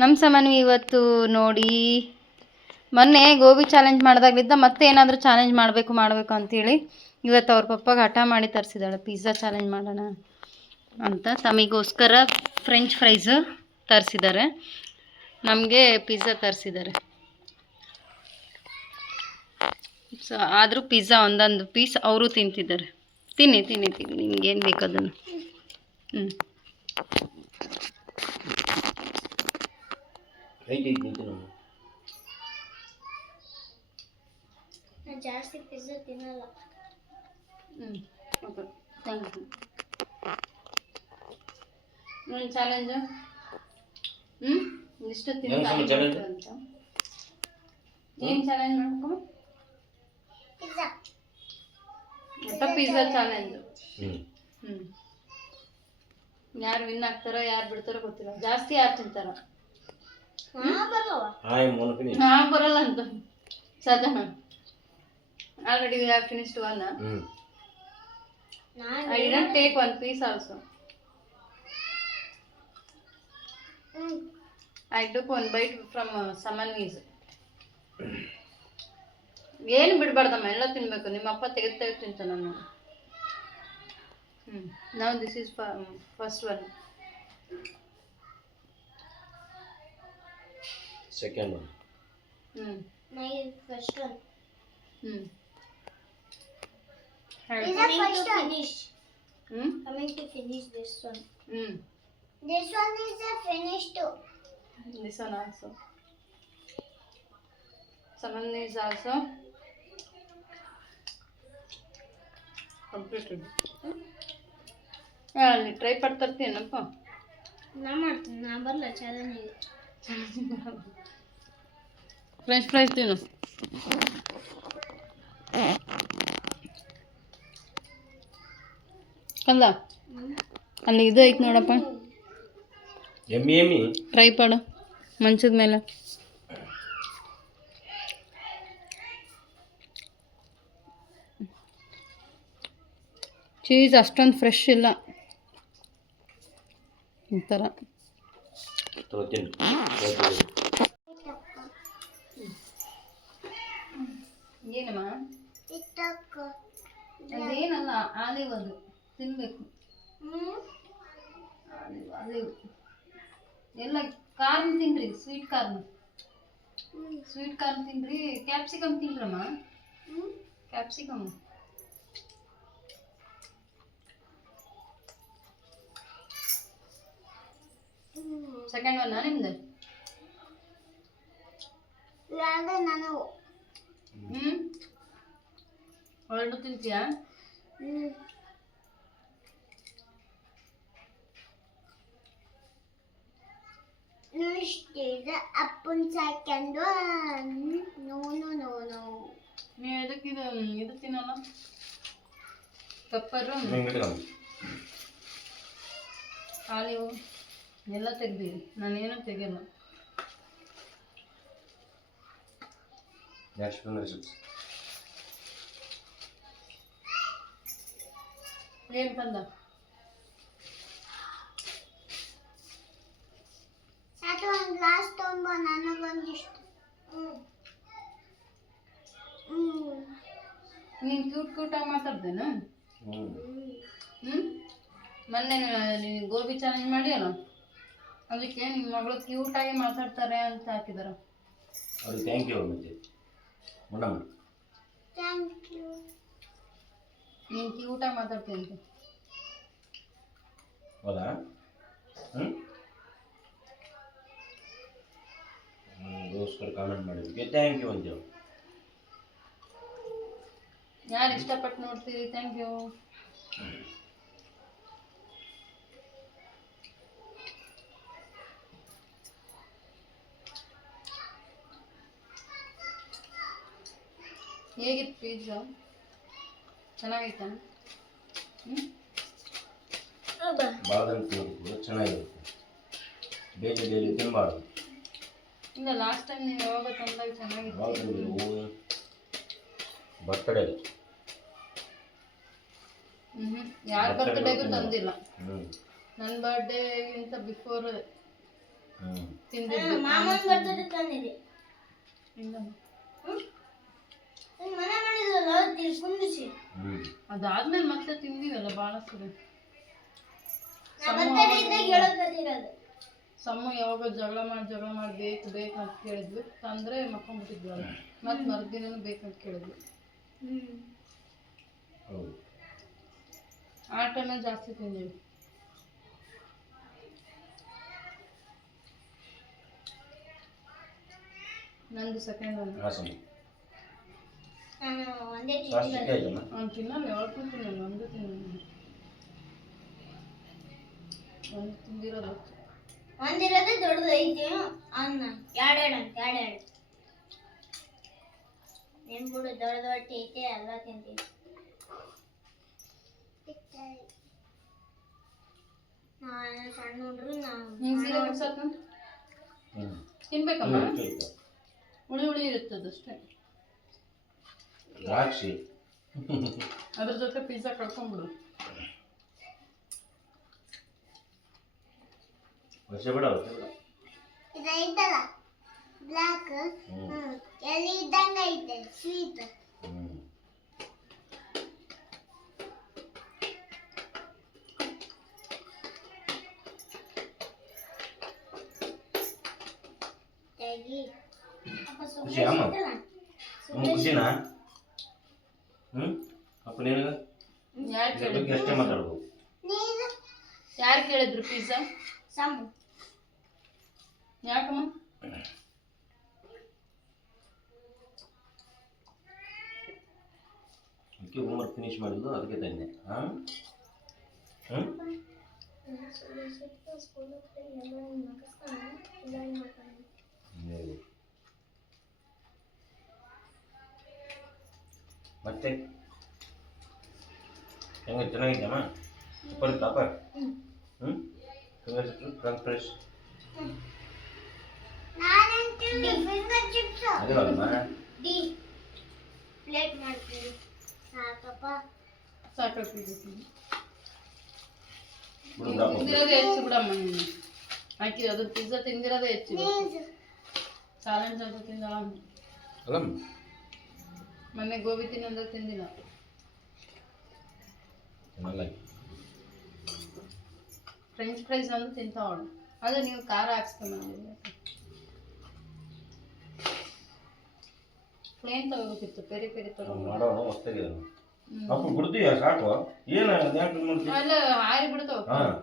ನಮ್ಮ ಸಾಮಾನು ಇವತ್ತು ನೋಡಿ, ಮೊನ್ನೆ ಗೋಬಿ ಚಾಲೆಂಜ್ ಮಾಡಿದಾಗಲಿದ್ದ ಮತ್ತೆ ಏನಾದರೂ ಚಾಲೆಂಜ್ ಮಾಡಬೇಕು ಅಂಥೇಳಿ ಇವತ್ತು ಅವ್ರ ಪಪ್ಪಾಗೆ ಹಠ ಮಾಡಿ ತರಿಸಿದಾಳೆ. ಪಿಜ್ಜಾ ಚಾಲೆಂಜ್ ಮಾಡೋಣ ಅಂತ ತಮಗೋಸ್ಕರ ಫ್ರೆಂಚ್ ಫ್ರೈಸ್ ತರಿಸಿದ್ದಾರೆ, ನಮಗೆ ಪಿಜ್ಜಾ ತರಿಸಿದ್ದಾರೆ. ಸೊ ಆದರೂ ಪಿಜ್ಜಾ ಒಂದೊಂದು ಪೀಸ್ ಅವರು ತಿಂತಿದ್ದಾರೆ. ತಿನ್ನಿ ತಿನ್ನಿ ತಿನ್ನಿ, ನಿಮ್ಗೇನು ಬೇಕು ಅದನ್ನು. ಜಾಸ್ತಿ ಪಿಜ್ಜಾ ತಿನ್ನಲ್ಲ. Okay, thank you. ನೋಡಿ ಚಾಲೆಂಜು, ಇಷ್ಟು ತಿಂದು ಅಂತ ಏನು ಚಾಲೆಂಜ್ ಮಾಡ್ಕೊ ಪಿಜ್ಜಾ ಚಾಲೆಂಜು. ಯಾರು ವಿನ್ ಆಗ್ತಾರೋ ಯಾರು ಬಿಡ್ತಾರೋ ಗೊತ್ತಿಲ್ಲ. ಜಾಸ್ತಿ ಯಾರು ತಿಂತಾರ ಬರಲ್ಲ ಅಂತ ಸಾಧಾರಣ. Already we have finished one. I didn't take one piece also. I took one bite from Samanvi's. ಏನು ಬಿಡಬಾರ್ದಮ್ಮ, ಎಲ್ಲ ತಿನ್ಬೇಕು. ನಿಮ್ಮ ಅಪ್ಪ ತೆಗೆದು ತಿಂತಾನ ನಾನು. Now this is first one. Second one. My first one. Is that first one? Coming to finish this one. This one is finished too. This one also. Saman is also completed. ಅಲ್ಲಿ try ಪಡ್ತಿರ್ತೀನಪ್ಪ. ನಾ ಮಾಡ್ತೀನಿ, ನಾ ಬರಲ್ಲ challenge. French fries ತಿನ್ನು. ಕಂದ ಅಲ್ಲಿ ಇದು ಐತೆ ನೋಡಪ್ಪ, ಟ್ರೈ ಪಾಡು ಮಂಚದ ಮೇಲೆ. ಚೀಸ್ ಅಷ್ಟೊಂದು ಫ್ರೆಶ್ ಇಲ್ಲ, ಈ ಥರ. ಏನಮ್ಮ ಅದೇನಲ್ಲ, ಆಲಿವ್, ಅದು ತಿನ್ಬೇಕು. ಆಲಿವ್ ಎಲ್ಲ ಕಾರ್ನ್ ತಿನ್ರಿ, ಸ್ವೀಟ್ ಕಾರ್ನ್ ತಿನ್ರಿ. ಕ್ಯಾಪ್ಸಿಕಮ್ ತಿನ್ರಮ್ಮ, ಕ್ಯಾಪ್ಸಿಕಮ್. ಸೆಕೆಂಡ್ ಒನ್ ನಿಮ್ದು? ನಾನು ಹೊರಡು ತಿಂತೀಯಾ? ಅಪ್ಪನ್ second one. No no no no, ನೀವು ಎದಕ್ಕೆ ಇದು ತಿನ್ನಲ್ಲ? ಪೆಪ್ಪರು, ಆಲಿವ್ ಎಲ್ಲ ತೆಗ್ದೀವಿ, ನಾನೇನು ತೆಗೆಯಲ್ಲ. ಏನು ತಂದ? ಒಂದು ಗ್ಲಾಸ್ ತೊಗೊಂಬ, ನನಗೊಂದಿಷ್ಟು. ನೀನು ಕ್ಯೂಟಾಗಿ ಮಾತಾಡ್ತೇನೆ. ಮೊನ್ನೆ ನೀನು ಗೋಬಿ ಚಾಲೆಂಜ್ ಮಾಡಿಯಲ್ಲ, ಅದಕ್ಕೆ ನಿಮ್ಮ ಮಗಳು ಕ್ಯೂಟಾಗಿ ಮಾತಾಡ್ತಾರೆ ಅಂತ ಹಾಕಿದಾರ. Thank you. Madam thank you. ನೀನು ಕ್ಯೂಟಾಗಿ ಮಾತಾಡ್ತೀನಿ ಅಂತ. ಹೌದಾ? ಗೋಸ್ಕರ ಕಾಮೆಂಟ್ ಮಾಡಿದ್ವಿ, ಥ್ಯಾಂಕ್ ಯು ಅಂತೇಳಿ. ಯಾರು ಇಷ್ಟಪಟ್ಟು ನೋಡ್ತೀವಿ, ಥ್ಯಾಂಕ್ ಯು. ಹೇಗಿತ್ತು ಪಿಜ್ಜಾ? ಚೆನ್ನಾಗೈತಾ? ಭಾಳ ಚೆನ್ನಾಗಿರುತ್ತೆ. ಡೈಲಿ ತಿನ್ನಬಾರ್ದು. ಇಲ್ಲ, ಲಾಸ್ಟ್ ಟೈಮ್ ನೀವು ಯಾವಾಗ ತಂದಾಗ ಚೆನ್ನಾಗಿತ್ತು. ಬರ್ತಡೇ ಯಾರ ಬರ್ತ್ಡೇಗೂ ತಂದಿಲ್ಲ. ನನ್ನ ಬರ್ಡೇಗಿಂತ ಬಿಫೋರ್ ಹ್ಞೂ ತಿಂದಿದ್ದು ಮಾಮನ್ ಬರ್ತದೆ ತಂದಿದೆ ಇಲ್ಲ. ಮನೆ ಮಾಡಿದ್ರಲ್ಲ ಕುಂದಿಸಿ ಹ್ಞೂ ಅದಾದ್ಮೇಲೆ ಮತ್ತೆ ತಿಂದಿವಲ್ಲ ಭಾಳ ಸರಿ. ನಾ ಬರ್ತಡೇ ಇದ್ದಾಗ ಹೇಳಕತ್ತಿರೋದು. ಸಮ್ಮ ಯಾವಾಗ ಜಗಳ ಮಾಡಿ ಬೇಕು ಅಂತ ಕೇಳಿದ್ವಿ, ತಂದ್ರೆ ಮಕ್ಕೊಂಡ್ಬಿಟ್ಟಿದ್ವಿ. ಮತ್ತೆ ಮರುದಿನನೂ ಬೇಕಂತ ಕೇಳಿದ್ವಿ. ಹೌದು. ಆ ಟೈಮಲ್ಲಿ ಜಾಸ್ತಿ ತಿಂದೀವಿ. ನಂದು ಸೆಕೆಂಡ್ ಒಂದು ಹಾಂ ಸಮ ನಾನು ಒಂದೇ ಸಾಸ್ ಚಿಕ್ಕ ಆಯ್ತಮ್ಮ. ಅವ್ನು ತಿನ್ನಲ್ಲ, ಯಾವತ್ತೂ ತಿನ್ನಲ್ಲ, ಒಂದು ತಿನ್ನಲ್ಲ. ಒಂದು ತಿಂದಿರೋದು ಒಂದಿರೋದೇ ದೊಡ್ಡದು ಐತಿ ಅನ್ನ ಎರಡೆರಡು ನೆನ್ಬಿಡು ದೊಡ್ಡ ಹೊಟ್ಟೆ ಐತೆ ಎಲ್ಲ ತಿಂತೀವಿ. ನಾನು ಸಣ್ಣ ಹುಡ್ರು ನೀನು ಸೀರೆ ಕುಡ್ಸಕ್ಕ ಹ್ಞೂ ತಿನ್ಬೇಕಮ್ಮ, ಹುಳಿ ಇರುತ್ತದಷ್ಟೇ. ದ್ರಾಕ್ಷಿ ಅದ್ರ ಜೊತೆ ಪಿಜ್ಜಾ ಕಳ್ಕೊಂಡ್ಬಿಡು. ವರ್ಷ ಬಿಡ ಇದೈತಲ್ಲ ಬ್ಲಾಕ್ ಎಲ್ಲಿ ಇದ್ದಂಗೆ ಐತೆ ಸ್ವೀಟ್. ಖುಷಿ ಅಮ್ಮ ಖುಷಿನಾ? ಅಪ್ಪ ನೀನು ಯಾರು ಇದ್ರ ಬಗ್ಗೆ ಅಷ್ಟೇ ಮಾತಾಡ್ಬೋದು. ಯಾರು ಕೇಳಿದ್ರು ಪಿಜ್ಜಾ? ಸಾಮು ಯಾಕಮ್ಮ? ಅದಕ್ಕೆ ಹೋಮ್ವರ್ಕ್ ಫಿನಿಶ್ ಮಾಡಿದ್ದು, ಅದಕ್ಕೆ ತಂದೆ. ಹಾಂ ಮತ್ತೆ ಹೆಂಗೆ ಚೆನ್ನಾಗಿದ್ದಮ್ಮ? ಸೂಪರ್ ಇತ್ತಪ್ಪ. ಫ್ರೆಂಚ್ ಫ್ರೆಶ್ ಅದೇ ಅಲ್ಲಮ್ಮ. ಪ್ಲೇಟ್ ಮಾಡ್ತೀವಿ ಸಾಕಪ್ಪ. ಸಾಕಾಗಿ ಪಿಜ್ಜಾ ಬಿಡು ಬಿಡಪ್ಪ. ತಿಂದಿರೋದೇ ಹೆಚ್ಚು ಬಿಡಮ್ಮ. ನೀನು ಹಾಕಿ ಅದು ಪಿಜ್ಜಾ ತಿಂದಿರೋದೇ ಹೆಚ್ಚು. ಚಾಲೆಂಜ್ ಅಂತ ತಿಂದಳ. ಅಲ್ಲಮ್ಮ ಮೊನ್ನೆ ಗೋಬಿ ತಿನ್ನೋದ್ರೆ ತಿಂದಿಲ್ಲ. ತಿನ್ನಲ್ಲ. ಫ್ರೆಂಚ್ ಫ್ರೈಸ್ ಅಂದ್ರೆ ತಿಂತಾವಳು. ಅದು ನೀವು ಖಾರ ಹಾಕ್ಸ್ಕೊಂಬಂದಿಲ್ಲ. ಪ್ಲೇನ್ ತಗೋಬೇಕಿತ್ತು, ಪೆರಿ ತಗೊಂಡು ಮಾಡೋಣ ಹೊಸ್ತಾಗಿ. ಅಪ್ಪ ಬಿಡ್ತೀಯ ಸಾಕು. ಏನು ಯಾಕೆ ಮಾಡ್ತೀವಿ? ಅಲ್ಲ ಹಾರಿ ಬಿಡ್ತಾವ. ಹಾಂ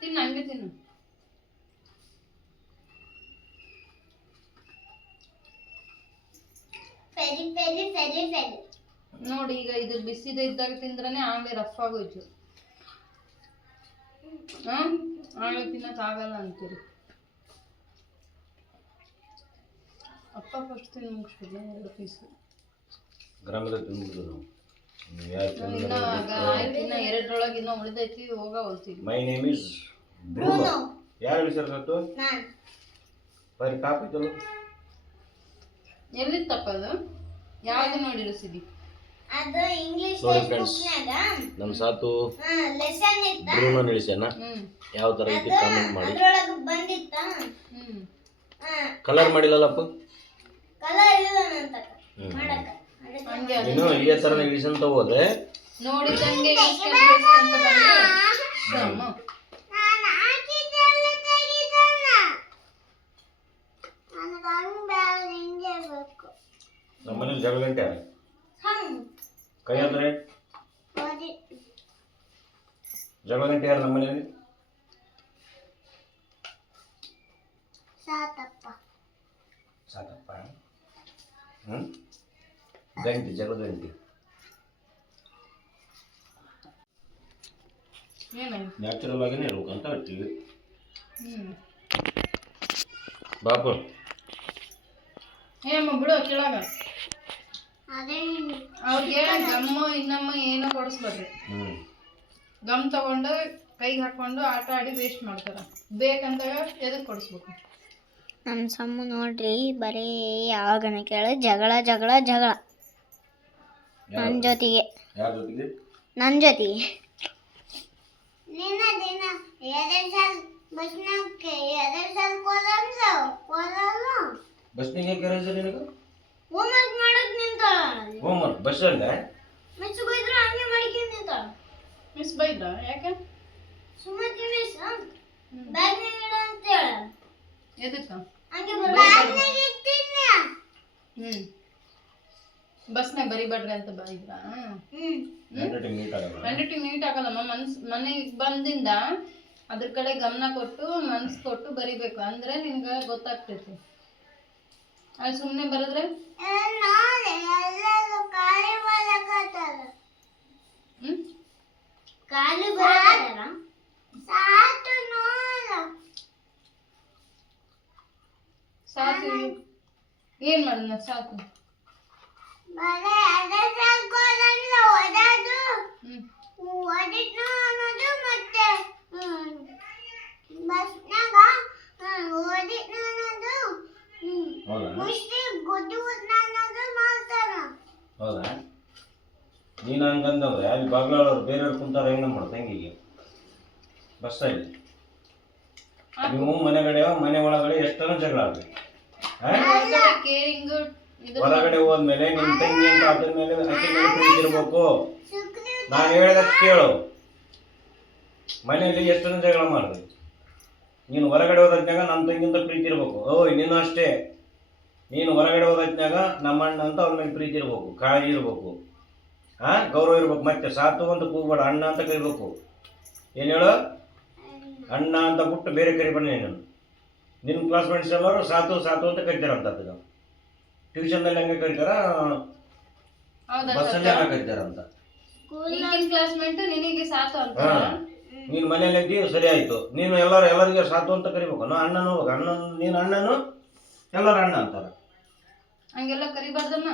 ತಿನ್ನು, ಹಂಗೆ ತಿನ್ನು. ಫೆರಿ ನೋಡಿ ಈಗ ಇದು ಬಿಸಿದ ಇದ್ದಾಗ ತಿಂದ್ರನೆ ಆಗಲೇ ರಫ್ ಆಗೋಯ್ತು. ಆಗಲೇ ತಿನ್ನಕ್ ಆಗಲ್ಲ ಅಂತೀರಿ. ಅಪ್ಪ ಫಸ್ಟ್ ತಿಂದು ಮುಗಿಸ್ಬಿಡ್ಲ 2 ಪೀಸು. ಗ್ರಾಮದ ತಿಂದ್ಬಿಡು ನಾವು. ಇನ್ನ 2ರೊಳಗೆ ಇನ್ನೂ ಉಳಿದೈತಿ, ಹೋಗ ಹೋಗ್ತೀವಿ. My name is Bruno. ಯಾರು ವಿಚಾರಿಸತ್ತು? ನಾನು ಬರೀ ಕಾಪಿ ಚಲೋ. ಎಲ್ಲಿತ್ತಪ್ಪ ಅದು? ಯಾವ್ದು ನೋಡಿ ಇಳಿಸಿದಿ? ಅದು ಇಂಗ್ಲಿಷ್ Sorry ಟೆಕ್ಸ್ಟ್ friends. ಬುಕ್ನಾಗ ನಮ್ಮ ಸಾತು ಲೆಸನ್ ಇತ್ತ. ಬ್ರೂನೋ ನಿಲ್ಸೇನ ಹ್ಮ್ ಯಾವ ಥರ ಐತಿ ಕಾಮೆಂಟ್ ಮಾಡಿ. ಅದ್ರೊಳಗೆ ಬಂದಿತ್ತ. ಹ್ಮ್ ಕಲರ್ ಮಾಡಿಲ್ಲಲ್ಲಪ್ಪ. ಕಲರ್ ಇಲ್ಲ ನಂತಕ ಮಾಡಕ. ಹಂಗೆ ಅದು ನೀನು ಇದೇ ಥರ ಇಳಿಸಂತ ಹೋದ್ರೆ ನೋಡಿದಂಗೆ ಇಸ್ಕೊಂತ ಬಂದ್ರೆ ಅಮ್ಮ. ನಾನು ಹಾಕಿದ್ದೆಲ್ಲ ತೆಗಿದಲ್ಲ. ನನಗೆ ಹಂಗೆ ಬೇಡ, ಹಿಂಗೆ ಬೇಕು. ನಮ್ಮನೇಲಿ ಜಗಳ ಗಂಟೆ ಹಂಗೆ ಕೈ ಅಂದ್ರೆ ಓದಿ ಜಗಳ ಗಂಟೆ ಯಾರು ನಮ್ಮನೇಲಿ? ಸಾತಪ್ಪ. ಸಾಕಪ್ಪ. ಗಂಟೆ ಜಗಳ ಗಂಟೆ ಏನಾಯ್ತು? ನ್ಯಾಚುರಲ್ ಆಗಿನೇ ಇರ್ಬೇಕು ಅಂತ ಹೇಳ್ತೀವಿ. ಬಾಪು ಅಮ್ಮ ಬಿಡು ಕೆಳಗ. ಅದೇ ಅವ್ರಿಗೆ ಗಮ್ಮು ಇನ್ನಮ್ಮ ಏನೋ ಕೊಡಿಸ್ಬೇಡ್ರಿ. ಗಮ್ ತಗೊಂಡು ಕೈಗೆ ಹಾಕೊಂಡು ಆಟ ಆಡಿ ವೇಸ್ಟ್ ಮಾಡ್ತಾರ. ಬೇಕಂದಾಗ ಎದಕ್ಕೆ ಕೊಡಿಸ್ಬೇಕು? ನಮ್ಮ ಸಮ್ಮ ನೋಡ್ರಿ ಬರೀ ಯಾವಾಗನ ಕೇಳ ಜಗಳ ಜಗಳ ಜಗಳ ನನ್ನ ಜೊತೆಗೆ. ಯಾರ ಜೊತೆಗೆ? ನನ್ನ ಜೊತೆಗೆ ಬಸ್ನಿಗೆ ಕರೆಸ ನಿನಗೆ ಹೋಮ್ವರ್ಕ್ ಮಾಡಕ್ ನಿಂತಾಳ ಹೋಮ್ವರ್ಕ್ ಬಸ್ಸಲ್ಲ ಮಿಸ್ ಬೈದ್ರ ಹಂಗೆ ಮಾಡ್ಕೊಂಡ್ ನಿಂತಾಳ ಮಿಸ್ ಬೈದ್ರ ಯಾಕೆ ಸುಮತಿ ಮಿಸ್ ಬ್ಯಾಗ್ನಾಗ ಇಡ ಅಂತ ಹೇಳ ಎದಕ್ಕ ಹಂಗೆ ಬ್ಯಾಗ್ನಾಗ ಇಟ್ಟಿನ ಬಸ್ನಾಗ ಬರಿಬೇಡ್ರಿ ಅಂತ ಬೈದ್ರ ಹ್ಯಾಂಡ್ರೈಟಿಂಗ್ ನೀಟ್ ಆಗಲ್ಲಮ್ಮ ಮನೆಗೆ ಬಂದಿಂದ ಅದ್ರ ಕಡೆ ಗಮನ ಕೊಟ್ಟು ಮನ್ಸ್ ಕೊಟ್ಟು ಬರಿಬೇಕು ಅಂದ್ರೆ ನಿನ್ಗೆ ಗೊತ್ತಾಗ್ತೈತಿ ಅಲ್ಲಿ ಸುಮ್ಮನೆ ಬರೆದ್ರೆ ಕಾಲು ಬರಲ್ಲ ಸಾತು ನೋಡ ಸಾಕು ಏನ್ ಮಾಡೋಣ ಸಾಕು ಬರೇ ಅದೇ ಸಾಕೋದಲ್ಲ ಓದೋದು ಓದಿದ್ನ ಅನ್ನೋದು ಮತ್ತೆ ಬಸ್ನಾಗ ಓದಿದ್ನ ಅನ್ನೋದು ಮುಷ್ಟಿ ಗೊತ್ತುದ್ನ ಅನ್ನೋದು ಮಾಡ್ತಾರ ಹೌದಾ ನೀನು ಹಂಗಂದವ್ರೆ ಅಲ್ಲಿ ಬಾಗ್ಲವ್ರು ಬೇರೆಯವ್ರು ಕುಂತಾರ ಹೆಂಗ ಮಾಡ್ತ ಹೆಂಗಿಗೆ ಬಸ್ಸಲ್ಲಿ ನೀವು ಮನೆಗಡೆ ಮನೆ ಒಳಗಡೆ ಎಷ್ಟನ ಜಗಳ ಆಗ್ಬೇಕು ಕೇರಿಂಗ್ ಹೊರಗಡೆ ಹೋದ್ಮೇಲೆ ನಿಮ್ ತಂಗಿ ಅಂತ ಅದ್ರ ಮೇಲೆ ಅಕ್ಕಿ ಮೇಲೆ ಪ್ರೀತಿ ಇರ್ಬೇಕು ನಾನು ಹೇಳಿದಷ್ಟು ಕೇಳು ಮನೆಯಲ್ಲಿ ಎಷ್ಟನ ಜಗಳ ಮಾಡಿದೆ ನೀನು ಹೊರಗಡೆ ಹೋದತ್ನಾಗ ನಮ್ಮ ತಂಗಿಂತ ಪ್ರೀತಿ ಇರ್ಬೇಕು ಓಯ್ ನೀನು ಅಷ್ಟೇ ನೀನು ಹೊರಗಡೆ ಹೋದತ್ನಾಗ ನಮ್ಮ ಅಣ್ಣ ಅಂತ ಅವ್ರ ಮೇಲೆ ಪ್ರೀತಿ ಇರ್ಬೇಕು ಕಾಳಜಿ ಇರ್ಬೇಕು ಗೌರವ ಇರ್ಬೇಕು ಮತ್ತೆ ಸಾತು ಅಂತ ಕೂಗ್ಬೇಡ ಅಣ್ಣ ಅಂತ ಕರಿಬೇಕು ಏನು ಹೇಳು ಅಣ್ಣ ಅಂತ ಬಿಟ್ಟು ಬೇರೆ ಕರಿಬೇಡ ನೀನು ನಿನ್ನ ಕ್ಲಾಸ್ಮೇಟ್ಸ್ ಎಲ್ಲರೂ ಸಾತು ಸಾತು ಅಂತ ಕರಿತಾರಂತ ಅದನ್ನು ಟ್ಯೂಷನ್ದಲ್ಲಿ ಹಂಗೆ ಕರಿತಾರ ಬಸ್ಸಲ್ಲಿ ಹಂಗೆ ಕರಿತಾರಂತ ಕ್ಲಾಸ್ಮೇಟ್ ನಿನಗೆ ಸಾಕು ಅಂತ ನೀನು ಮನೇಲಿ ಇದ್ದೀವಿ ಸರಿ ಆಯ್ತು ನೀನು ಎಲ್ಲರಿಗೆ ಸಾತು ಅಂತ ಕರಿಬೇಕು ನಾ ಅಣ್ಣನೂ ಹೋಗ ಅಣ್ಣ ನೀನು ಅಣ್ಣನು ಎಲ್ಲರೂ ಅಣ್ಣ ಅಂತಾರ ಹಂಗೆಲ್ಲ ಕರಿಬಾರ್ದಮ್ಮ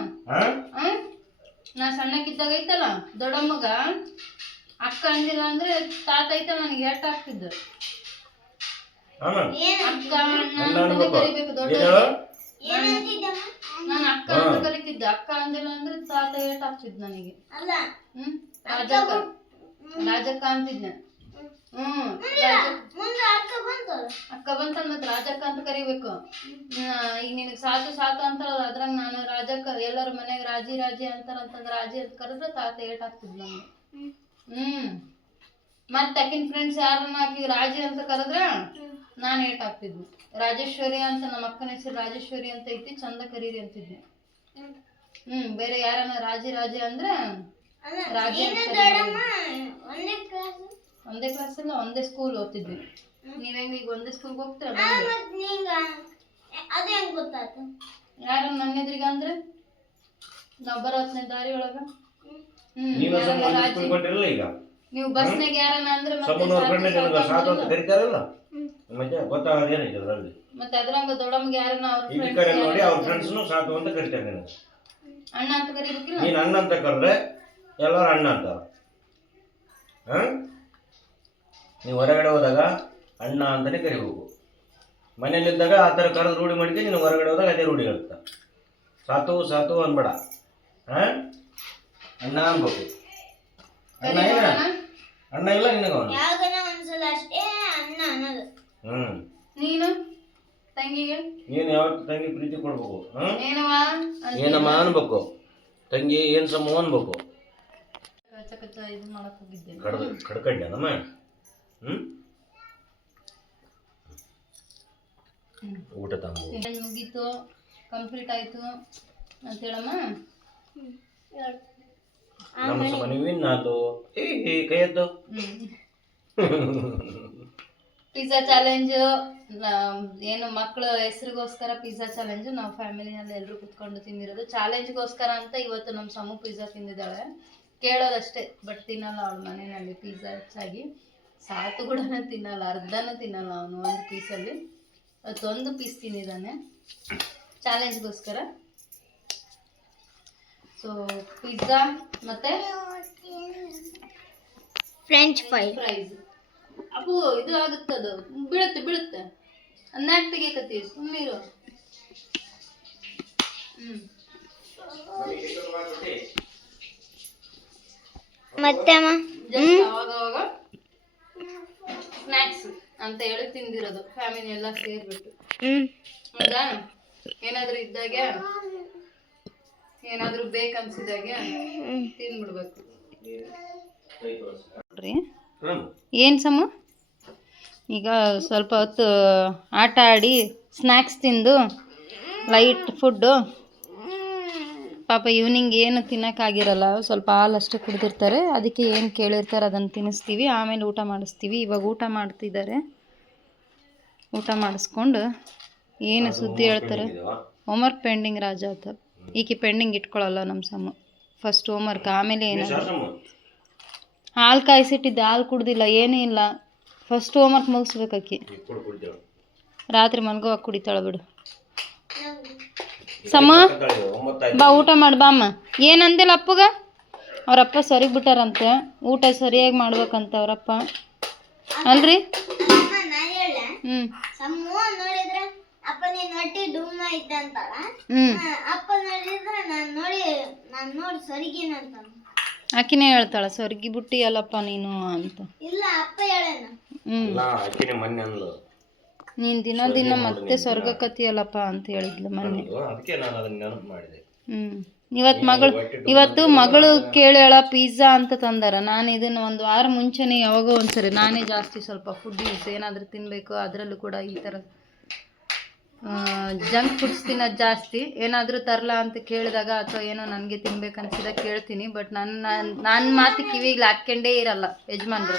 ನಾ ಸಣ್ಣಕ್ಕಿದ್ದಾಗ ಐತಲ್ಲ ದೊಡ್ಡಮ್ಮಗ ಅಕ್ಕ ಅಂದಿಲ್ಲ ಅಂದ್ರೆ ತಾತ ಐತಲ್ಲ ನನಗೆ ಏಟ ಆಗ್ತಿದ್ದು ಅಕ್ಕ ಅಣ್ಣ ಅಂತಾನೆ ಕರಿಬೇಕು ದೊಡ್ಡ ನಾನು ಅಕ್ಕ ಅಂತ ಕರಿತಿದ್ದೆ ಅಕ್ಕ ಅಂದಿಲ್ಲ ಅಂದ್ರೆ ತಾತ ಏಟ ಆಗ್ತಿದ್ ನನಗೆ ರಾಜಕ್ಕ ಅಂತಿದ್ನೆ ಅಕ್ಕ ಬಂತ ಮತ್ತೆ ರಾಜಕ್ಕ ಅಂತ ಕರಿಬೇಕು ಈಗ ನಿನಗ್ ಸಾತು ಸಾತು ಅಂತಾರಲ್ಲ ಅದ್ರಾಗ ನಾನು ರಾಜಕ್ಕ ಎಲ್ಲರ ಮನ್ಯಾಗ ರಾಜಿ ರಾಜಿ ಅಂತಾರಂತಂದ್ರ ರಾಜಿ ಅಂತ ಕರೆದ್ರೆ ತಾತ ಏಟ್ ಆಗ್ತಿದ್ ನಮ್ಗೆ ಮತ್ತೆ ಅಕ್ಕಿನ ಫ್ರೆಂಡ್ಸ್ ಯಾರನ್ನ ಆಕಿ ರಾಜಿ ಅಂತ ಕರೆದ್ರ ನಾನು ಏಟ್ ಆಗ್ತಿದ್ನಿ ರಾಜೇಶ್ವರಿ ಅಂತ ನಮ್ಮ ಅಕ್ಕನ ಹೆಸರು ರಾಜೇಶ್ವರಿ ಅಂತ ಐತಿ ಚಂದ ಕರೀರಿ ಅಂತಿದ್ದೆ ಬೇರೆ ಯಾರನ್ನ ರಾಜಿ ರಾಜಿ ಅಂದ್ರೆ ರಾಜಿ ಒಂದೇ ಕ್ಲಾಸ್ ಅಲ್ಲ ಒಂದೇ ಸ್ಕೂಲ್ ಓದ್ತಿದ್ವಿ ನೀವ್ ಹೆಂಗ ಈಗ ಒಂದೇ ಸ್ಕೂಲ್ಗೆ ಹೋಗ್ತೀರ ಯಾರು ನನ್ನ ಎದುರಿಗೆ ಅಂದ್ರೆ ನಾವ್ ಬರೋ ಹೊತ್ನೇ ದಾರಿ ಒಳಗ ನೀವು ಬಸ್ನಾಗ ಯಾರನ್ನ ಅಂದ್ರೆ ಮತ್ತೆ ಅದ್ರಂಗ ದೊಡ್ಡಮ್ಗೆ ಯಾರನ್ನ ಅವ್ರ ಫ್ರೆಂಡ್ಸ್ನು ಸಾಕು ಅಂತ ಕರಿತಾರೆ ನಿನಗೆ ಅಣ್ಣ ಅಂತ ಕರಿಬೇಕಿಲ್ಲ ನೀನು ಅಣ್ಣ ಅಂತ ಕರೆದ್ರೆ ಎಲ್ಲರೂ ಅಣ್ಣ ಅಂತಾರ ನೀವು ಹೊರಗಡೆ ಹೋದಾಗ ಅಣ್ಣ ಅಂತಲೇ ಕರಿಬೇಕು ಮನೇಲಿದ್ದಾಗ ಆ ಥರ ಕರೆದು ರೂಢಿ ಮಾಡಿಕೆ ನೀನು ಹೊರಗಡೆ ಹೋದಾಗ ಅದೇ ರೂಢಿ ಇರುತ್ತೆ ಸಾತು ಸಾತು ಅನ್ಬೇಡ ಅಣ್ಣ ಅನ್ಬೇಕು ಅಣ್ಣ ಇಲ್ಲ ಅಣ್ಣ ಇಲ್ಲ ನಿನಗವನು ನೀನು ತಂಗಿಗೆ ನೀನು ಯಾವತ್ತು ತಂಗಿ ಪ್ರೀತಿ ಕೊಡ್ಬೇಕು ಏನಮ್ಮ ಅನ್ಬೇಕು ತಂಗಿ ಏನು ಸಮ ಅನ್ಬೇಕು ಇದು ಮಾಡಕ್ ಹೋಗಿದ್ದೆ ಕಡ್ಕೊಂಡೇನಮ್ಮ ಊಟ ಮುಗೀತು ಕಂಪ್ಲೀಟ್ ಆಯ್ತು ಅಂತ ಹೇಳಮ್ಮ ನಮ್ಮ ಸಮ ನೀವಿನ್ನಾತು ಕೈ ಎದ್ದು ಪಿಜ್ಜಾ ಚಾಲೆಂಜ್ ಏನು ಮಕ್ಕಳ ಹೆಸರಿಗೋಸ್ಕರ ಪಿಜ್ಜಾ ಚಾಲೆಂಜ್ ನಾವು ಫ್ಯಾಮಿಲಿನಲ್ಲಿ ಎಲ್ಲರೂ ಕುತ್ಕೊಂಡು ತಿಂದಿರೋದು ಚಾಲೆಂಜ್ಗೋಸ್ಕರ ಅಂತ ಇವತ್ತು ನಮ್ಮ ಸಮೂ ಪಿಜ್ಜಾ ತಿಂದಿದ್ದಾಳೆ ಕೇಳೋದಷ್ಟೇ ಬಟ್ ತಿನ್ನಲ್ಲ ಅವಳ ಮನೆಯಲ್ಲಿ ಪಿಜ್ಜಾ ಹೆಚ್ಚಾಗಿ ಸಾತು ಕೂಡ ತಿನ್ನಲ್ಲ ಅರ್ಧನೂ ತಿನ್ನಲ್ಲ ಅವನು ಒಂದು ಪೀಸಲ್ಲಿ ಅವತ್ತೊಂದು ಪೀಸ್ ತಿಂದಿದ್ದಾನೆ ಚಾಲೆಂಜ್ಗೋಸ್ಕರ ಸೊ ಪಿಜ್ಜಾ ಮತ್ತೆ ಫ್ರೆಂಚ್ ಫ್ರೈಸ್ ಅಪ್ಪು ಇದು ಆಗುತ್ತದು ಬೀಳುತ್ತೆ ಅನ್ನಾಕ್ ತೆಗಿಯಕತ್ತೀವಿ ಸುಮ್ಮನಿರು ಮತ್ತೆ ಅವಾಗ ಸ್ನ್ಯಾಕ್ಸ್ ಅಂತ ಹೇಳಿ ತಿಂದಿರೋದು ಫ್ಯಾಮಿಲಿ ಎಲ್ಲ ಸೇರ್ಬಿಟ್ಟು. ಹ್ಞೂ ಹೌದಾ? ಏನಾದರೂ ಇದ್ದಾಗೆ ಏನಾದರೂ ಬೇಕನ್ಸಿದಾಗೆ ತಿಂದ್ಬಿಡ್ಬೇಕು. ನೋಡ್ರಿ ಏನು ಸಮ ಈಗ ಸ್ವಲ್ಪ ಹೊತ್ತು ಆಟ ಆಡಿ ಸ್ನ್ಯಾಕ್ಸ್ ತಿಂದು ಲೈಟ್ ಫುಡ್ಡು. ಪಾಪ ಈವ್ನಿಂಗ್ ಏನು ತಿನ್ನೋಕ್ಕಾಗಿರಲ್ಲ, ಸ್ವಲ್ಪ ಹಾಲು ಅಷ್ಟೇ ಕುಡಿದಿರ್ತಾರೆ. ಅದಕ್ಕೆ ಏನು ಕೇಳಿರ್ತಾರೆ ಅದನ್ನು ತಿನ್ನಿಸ್ತೀವಿ, ಆಮೇಲೆ ಊಟ ಮಾಡಿಸ್ತೀವಿ. ಇವಾಗ ಊಟ ಮಾಡ್ತಿದ್ದಾರೆ. ಊಟ ಮಾಡಿಸ್ಕೊಂಡು ಏನು ಸುದ್ದಿ ಹೇಳ್ತಾರೆ. ಹೋಮ್ವರ್ಕ್ ಪೆಂಡಿಂಗ್ ರಾಜ ಆತ. ಈಕೆ ಪೆಂಡಿಂಗ್ ಇಟ್ಕೊಳ್ಳಲ್ಲ ನಮ್ಮ ಸಮ. ಫಸ್ಟ್ ಹೋಮ್ವರ್ಕ್, ಆಮೇಲೆ ಏನಾದ್ರು ಹಾಲು ಕಾಯಿಸಿಟ್ಟಿದ್ದೆ, ಹಾಲು ಕುಡ್ದಿಲ್ಲ, ಏನೂ ಇಲ್ಲ. ಫಸ್ಟ್ ಹೋಮ್ವರ್ಕ್ ಮುಗಿಸ್ಬೇಕು ಆಕಿ. ರಾತ್ರಿ ಮಲ್ಗೋವಾಗ ಕುಡಿತಾಳೆ ಬಿಡು. ಸಮ ಬಾ ಊಟ ಮಾಡಿ ಬಾ ಅಮ್ಮ. ಏನಂದಿಲ್ಲ ಅಪ್ಪಗ? ಅವರಪ್ಪ ಸರಿಗೆ ಬಿಟ್ಟಾರಂತೆ, ಊಟ ಸರಿಯಾಗಿ ಮಾಡ್ಬೇಕಂತ ಅವರಪ್ಪ ಅಲ್ರಿ. ಹ್ಞೂ ಆಕಿನೇ ಹೇಳ್ತಾಳ ಸೊರ್ಗಿ ಬುಟ್ಟಿ ಅಲ್ಲಪ್ಪ ನೀನು ಅಂತ. ನೀನು ದಿನ ದಿನ ಮತ್ತೆ ಸ್ವರ್ಗಕತಿಯಲ್ಲಪ್ಪ ಅಂತ ಹೇಳಿದ್ಲು ಮೊನ್ನೆ. ಇವತ್ತು ಮಗಳು ಕೇಳ್ಯಾಳ ಪಿಜ್ಜಾ ಅಂತ ತಂದಾರ. ನಾನು ಇದನ್ನು ಒಂದು ವಾರ ಮುಂಚೆನೇ ಯಾವಾಗೋ ಒಂದ್ಸರಿ ನಾನೇ ಜಾಸ್ತಿ ಸ್ವಲ್ಪ ಫುಡ್ ಯೂಸ್ ಏನಾದರೂ ತಿನ್ನಬೇಕು, ಅದರಲ್ಲೂ ಕೂಡ ಈ ಥರ ಜಂಕ್ ಫುಡ್ಸ್ ತಿನ್ನೋದು ಜಾಸ್ತಿ. ಏನಾದರೂ ತರಲಾ ಅಂತ ಕೇಳಿದಾಗ ಅಥವಾ ಏನೋ ನನಗೆ ತಿನ್ಬೇಕು ಅನ್ಸಿದಾಗ ಕೇಳ್ತೀನಿ. ಬಟ್ ನನ್ನ ಮಾತು ಕಿವಿಗೆ ಹಾಕ್ಕೊಂಡೇ ಇರಲ್ಲ ಯಜಮಾನ್ರು.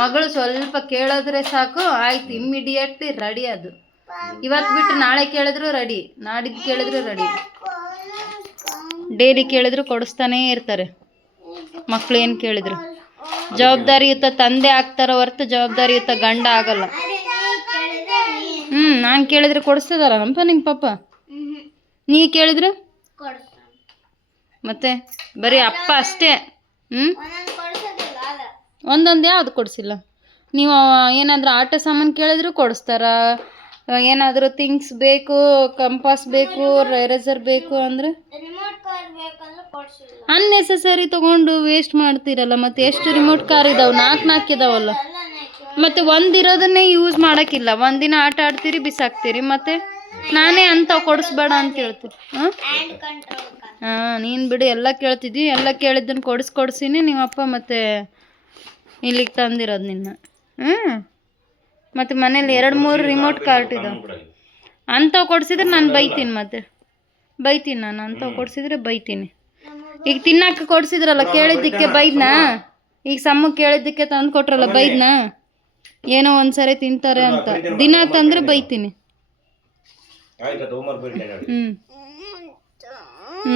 ಮಗಳು ಸ್ವಲ್ಪ ಕೇಳಿದ್ರೆ ಸಾಕು, ಆಯ್ತು ಇಮ್ಮಿಡಿಯೇಟ್ಲಿ ರೆಡಿ. ಅದು ಇವತ್ತು ಬಿಟ್ಟು ನಾಳೆ ಕೇಳಿದ್ರು ರೆಡಿ, ನಾಡಿದ್ದು ಕೇಳಿದ್ರು ರೆಡಿ. ಡೈಲಿ ಕೇಳಿದ್ರು ಕೊಡಿಸ್ತಾನೇ ಇರ್ತಾರೆ ಮಕ್ಳು. ಏನು ಕೇಳಿದ್ರು ಜವಾಬ್ದಾರಿಯುತ ತಂದೆ ಆಗ್ತಾರ ಹೊರತು ಜವಾಬ್ದಾರಿಯುತ ಗಂಡ ಆಗಲ್ಲ. ನಾನು ಕೇಳಿದ್ರೆ ಕೊಡಿಸ್ತದಾರ ನಮ್ಮಪ್ಪ ನಿಮ್ಮ ಪಾಪ? ನೀ ಕೇಳಿದ್ರೆ ಮತ್ತೆ ಬರೀ ಅಪ್ಪ ಅಷ್ಟೇ. ಒಂದೊಂದು ಯಾವ್ದು ಕೊಡಿಸಿಲ್ಲ ನೀವು? ಏನಾದರೂ ಆಟ ಸಾಮಾನು ಕೇಳಿದ್ರು ಕೊಡಿಸ್ತಾರ, ಏನಾದರೂ ಥಿಂಗ್ಸ್ ಬೇಕು, ಕಂಪಾಸ್ ಬೇಕು, ಎರೇಸರ್ ಬೇಕು ಅಂದರೆ ಅನ್ನೆಸೆಸರಿ ತೊಗೊಂಡು ವೇಸ್ಟ್ ಮಾಡ್ತೀರಲ್ಲ. ಮತ್ತು ಎಷ್ಟು ರಿಮೋಟ್ ಕಾರ್ ಇದಾವೆ? 4 ಇದಾವಲ್ಲ. ಮತ್ತು ಒಂದಿರೋದನ್ನೇ ಯೂಸ್ ಮಾಡೋಕ್ಕಿಲ್ಲ. ಒಂದಿನ ಆಟ ಆಡ್ತೀರಿ ಬಿಸಾಕ್ತೀರಿ. ಮತ್ತು ನಾನೇ ಅಂಥವು ಕೊಡಿಸ್ಬೇಡ ಅಂತ ಹೇಳ್ತೀನಿ. ನೀನು ಬಿಡು, ಎಲ್ಲ ಕೇಳ್ತಿದ್ವಿ, ಎಲ್ಲ ಕೇಳಿದ್ದನ್ನು ಕೊಡಿಸಿನಿ ನಿಮ್ಮಪ್ಪ ಮತ್ತು ಇಲ್ಲಿಗೆ ತಂದಿರೋದು ನಿನ್ನ. ಮತ್ತು ಮನೇಲಿ 2-3 ರಿಮೋಟ್ ಕಾರ್ಟ್ ಇದಾವೆ. ಅಂಥವು ಕೊಡಿಸಿದ್ರೆ ನಾನು ಬೈತೀನಿ. ಮತ್ತೆ ಬೈತೀನಿ ನಾನು. ಅಂಥವು ಕೊಡಿಸಿದ್ರೆ ಬೈತೀನಿ. ಈಗ ತಿನ್ನಕ್ಕೆ ಕೊಡಿಸಿದ್ರಲ್ಲ, ಕೇಳಿದ್ದಕ್ಕೆ ಬೈದ್ನಾ? ಈಗ ಸಮ್ಮ ಕೇಳಿದ್ದಕ್ಕೆ ತಂದು ಕೊಟ್ರಲ್ಲ, ಬೈದ್ನಾ? ಏನೋ ಒಂದ್ಸರಿ ತಿಂತಾರೆ ಅಂತ ದಿನ ತಂದ್ರೆ ಬೈತೀನಿ.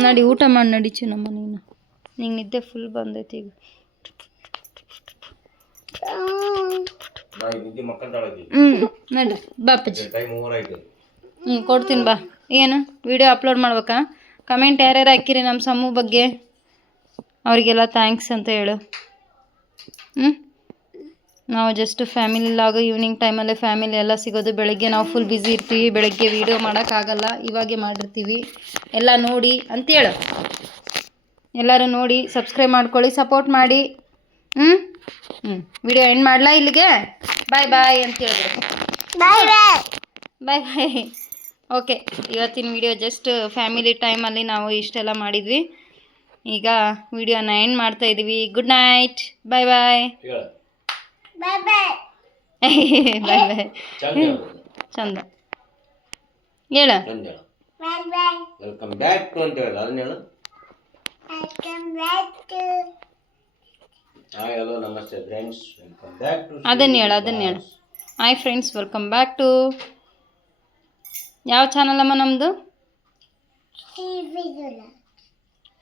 ನಡಿ ಊಟ ಮಾಡಿ ನಡಿಚು ನಮ್ಮ ನೀನು. ನಿಂಗೆ ನಿದ್ದೆ ಫುಲ್ ಬಂದೈತಿ ಈಗ. ನಡಿ ಬಾಪಜ್ಜಿ. ಕೊಡ್ತೀನಿ ಬಾ. ಏನು ವಿಡಿಯೋ ಅಪ್ಲೋಡ್ ಮಾಡ್ಬೇಕಾ? ಕಮೆಂಟ್ ಯಾರ್ಯಾರು ಹಾಕಿರಿ ನಮ್ಮ ಸಮ್ಮು ಬಗ್ಗೆ, ಅವರಿಗೆಲ್ಲ ಥ್ಯಾಂಕ್ಸ್ ಅಂತ ಹೇಳು. ನಾವು ಜಸ್ಟ್ ಫ್ಯಾಮಿಲಿ ಲಾಗ್ ಈವ್ನಿಂಗ್ ಟೈಮಲ್ಲೇ ಫ್ಯಾಮಿಲಿ ಎಲ್ಲ ಸಿಗೋದು. ಬೆಳಗ್ಗೆ ನಾವು ಫುಲ್ ಬ್ಯುಸಿ ಇರ್ತೀವಿ, ಬೆಳಗ್ಗೆ ವೀಡಿಯೋ ಮಾಡೋಕ್ಕಾಗಲ್ಲ, ಇವಾಗೆ ಮಾಡಿರ್ತೀವಿ. ಎಲ್ಲ ನೋಡಿ ಅಂತೇಳು. ಎಲ್ಲರೂ ನೋಡಿ ಸಬ್ಸ್ಕ್ರೈಬ್ ಮಾಡ್ಕೊಳ್ಳಿ, ಸಪೋರ್ಟ್ ಮಾಡಿ. ವಿಡಿಯೋ ಎಂಡ್ ಮಾಡಲಾ ಇಲ್ಲಿಗೆ? ಬಾಯ್ ಬಾಯ್ ಅಂತ ಹೇಳ್ಬಿಡು. Bye bye. ಓಕೆ, ಇವತ್ತಿನ ವಿಡಿಯೋ ಜಸ್ಟ್ ಫ್ಯಾಮಿಲಿ ಟೈಮಲ್ಲಿ ನಾವು ಇಷ್ಟೆಲ್ಲ ಮಾಡಿದ್ವಿ. ಈಗ ವಿಡಿಯೋನ ಎಂಡ್ ಮಾಡ್ತಾ ಇದ್ದೀವಿ. Good night, bye bye. Bye bye. ಚಂದ ಹೇಳ. ವೆಲ್ಕಮ್ ಬ್ಯಾಕ್ ಟು ಅಂತ ಹೇಳ. ಅದನ್ನ ಹೇಳು. ಹಾಯ್ ಹಲೋ ನಮಸ್ತೆ ಫ್ರೆಂಡ್ಸ್, ವೆಲ್ಕಮ್ ಬ್ಯಾಕ್ ಟು. ಅದನ್ನ ಹೇಳು. Hi friends, welcome back to ಯಾವ ಚಾನಲ್ ಅಮ್ಮ ನಮ್ಮದು?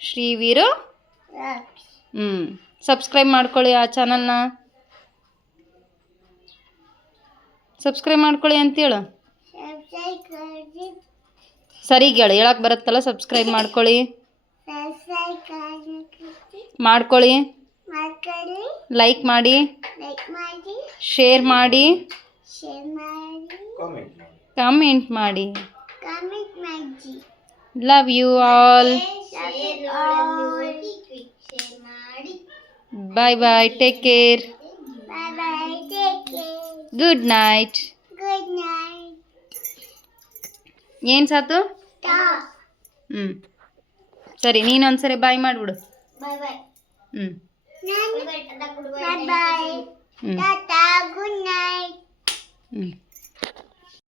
ಶ್ರೀವೀರು. ಸಬ್ಸ್ಕ್ರೈಬ್ ಮಾಡ್ಕೊಳ್ಳಿ ಆ ಚಾನಲ್ನ. ಸಬ್ಸ್ಕ್ರೈಬ್ ಮಾಡ್ಕೊಳ್ಳಿ ಅಂತೇಳು. ಸರಿಗೆ ಹೇಳು, ಹೇಳಕ್ಕೆ ಬರುತ್ತಲ್ಲ. ಸಬ್ಸ್ಕ್ರೈಬ್ ಮಾಡ್ಕೊಳ್ಳಿ, ಲೈಕ್ ಮಾಡಿ, ಶೇರ್ ಮಾಡಿ, ಕಾಮೆಂಟ್ ಮಾಡಿ. Love you all. Bye bye. Take care. Good night. Good night. ಏನು ಸಾತು? ಹ್ಞೂ ಸರಿ, ನೀನೊಂದ್ಸರಿ ಬಾಯ್ ಮಾಡಿಬಿಡು. ಬಾಯ್ ಬಾಯ್. ಹ್ಞೂ ಬಾಯ್ ಬಾಯ್. ಹ್ಞೂ ಟಾಟಾ ಗುಡ್ ನೈಟ್. ಹ್ಞೂ